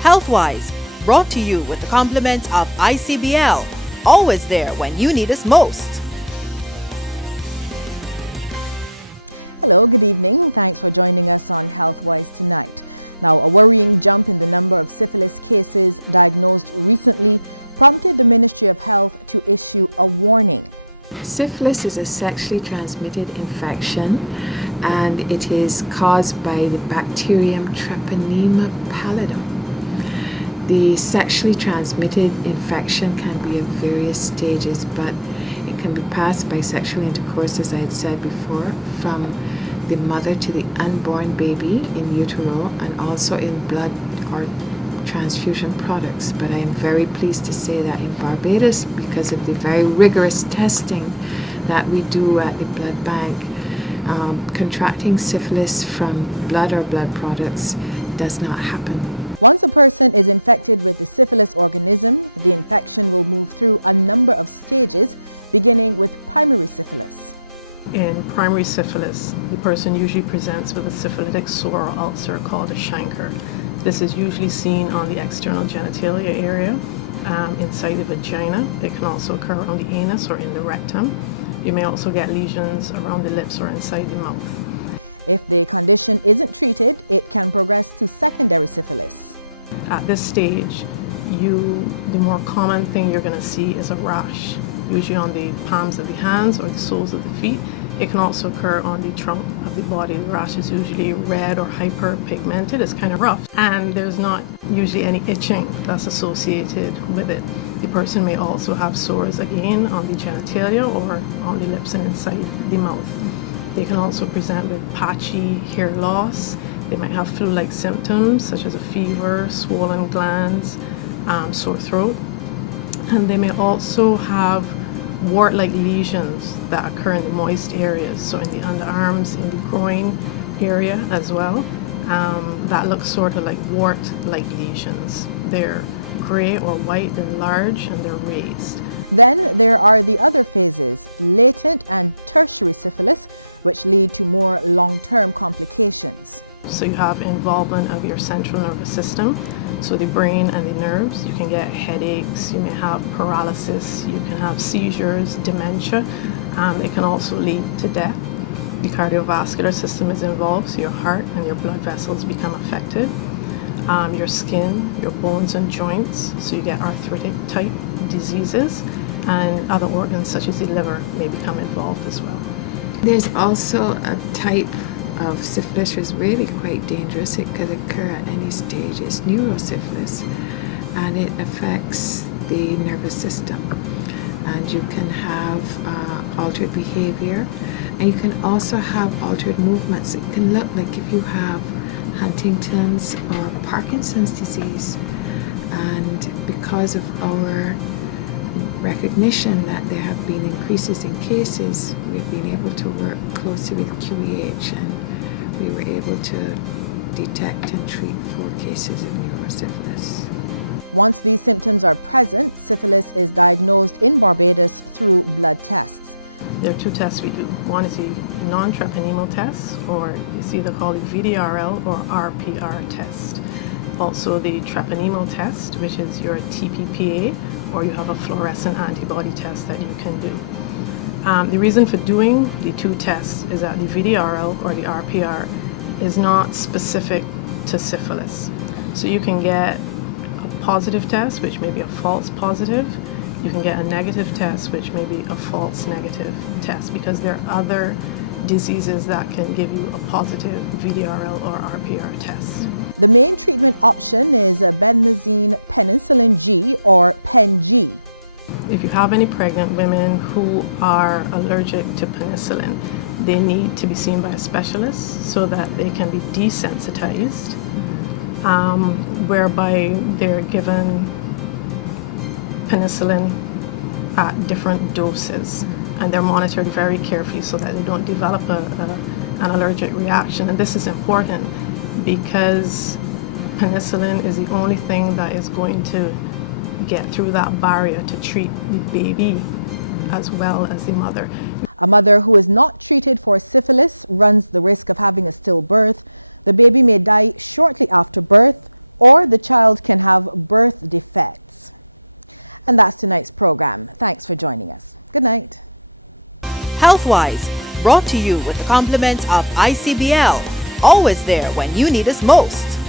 Healthwise, brought to you with the compliments of ICBL, always there when you need us most. Hello, good evening. Thanks for joining us on Healthwise tonight. Now, a worrying jump in the number of syphilis cases diagnosed recently prompted the Ministry of Health to issue a warning. Syphilis is a sexually transmitted infection, and it is caused by the bacterium Treponema pallidum. The sexually transmitted infection can be of various stages, but it can be passed by sexual intercourse, as I had said before, from the mother to the unborn baby in utero, and also in blood or transfusion products. But I am very pleased to say that in Barbados, because of the very rigorous testing that we do at the blood bank, contracting syphilis from blood or blood products does not happen. Once a person is infected with the syphilis organism, the infection will move through a number of stages, beginning with primary syphilis. In primary syphilis, the person usually presents with a syphilitic sore or ulcer called a chancre. This is usually seen on the external genitalia area, inside the vagina. It can also occur on the anus or in the rectum. You may also get lesions around the lips or inside the mouth. If the condition isn't treated, it can progress to secondary syphilis. At this stage, the more common thing you're going to see is a rash, usually on the palms of the hands or the soles of the feet. It can also occur on the trunk of the body. The rash is usually red or hyperpigmented. It's kind of rough, and there's not usually any itching that's associated with it. The person may also have sores again on the genitalia or on the lips and inside the mouth. They can also present with patchy hair loss. They might have flu-like symptoms such as a fever, swollen glands, sore throat, and they may also have wart-like lesions that occur in the moist areas, so in the underarms, in the groin area as well. That looks sort of like wart-like lesions. They're gray or white, they're large, and they're raised. Then there are the other phases, latent and tertiary syphilis, which lead to more long-term complications. So you have involvement of your central nervous system, so the brain and the nerves. You can get headaches, you may have paralysis, you can have seizures, dementia. It can also lead to death. The cardiovascular system is involved, so your heart and your blood vessels become affected. Your skin, your bones and joints, so you get arthritic type diseases, and other organs such as the liver may become involved as well. There's also a type of syphilis which is really quite dangerous. It could occur at any stage. It's neurosyphilis, and it affects the nervous system. And you can have altered behavior, and you can also have altered movements. It can look like if you have Huntington's or Parkinson's disease. And because of our recognition that there have been increases in cases, we've been able to work closely with QEH, and we were able to detect and treat 4 cases of neurosyphilis. Once these symptoms are present, syphilis is diagnosed in Barbados through blood tests. There are 2 tests we do. One is the non-treponemal test, or it's either called a VDRL or RPR test. Also the treponemal test, which is your TPPA, or you have a fluorescent antibody test that you can do. The reason for doing the 2 tests is that the VDRL or the RPR is not specific to syphilis. So you can get a positive test, which may be a false positive. You can get a negative test, which may be a false negative test, because there are other diseases that can give you a positive VDRL or RPR test. The main treatment option is benmazine penicillin G or PenG. If you have any pregnant women who are allergic to penicillin, they need to be seen by a specialist so that they can be desensitized, whereby they're given penicillin at different doses, and they're monitored very carefully so that they don't develop an allergic reaction. And this is important because penicillin is the only thing that is going to get through that barrier to treat the baby as well as the mother. A mother who is not treated for syphilis runs the risk of having a stillbirth. The baby may die shortly after birth, or the child can have birth defects. And that's tonight's program. Thanks for joining us. Good night. Healthwise, brought to you with the compliments of ICBL, always there when you need us most.